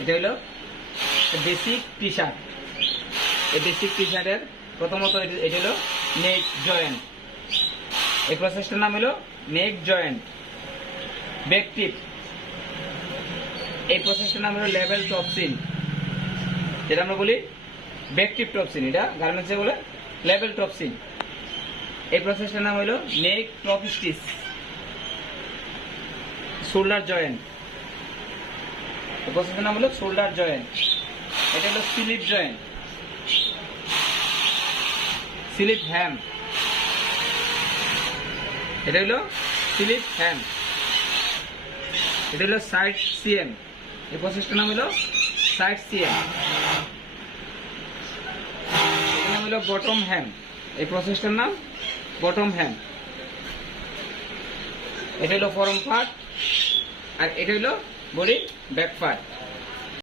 এটা হলো basic T shirt এই বেসিক টি শার্টের প্রথমত এটা- হলো নেক জয়েন্ট এই প্রসেসটার নাম হলো নেক জয়েন্ট ব্যাক টিপ এই প্রসেসটার নাম হলো লেভেল টপসিন যেটা আমরা বলি ব্যাক টিপ টপসিন এটা গার্মেন্টসে বলে লেভেল টপসিন এই প্রসেসটার নাম হলো neck top stitch shoulder joint হলো শোল্ডার জয়েন্ট এটা হলো স্লিপ জয়েন্ট স্লিপ হ্যাম। এটা হলো স্লিপ হ্যাম। এটা হলো সাইড সিএম। এই প্রসেসটার নাম হলো সাইড সিএম। এটার নাম হলো বটম হ্যাম। এই প্রসেসটার নাম বটম হ্যাম। এটা হলো ফরম পার্ট। আর এটা হলো বডি ব্যাক পার্ট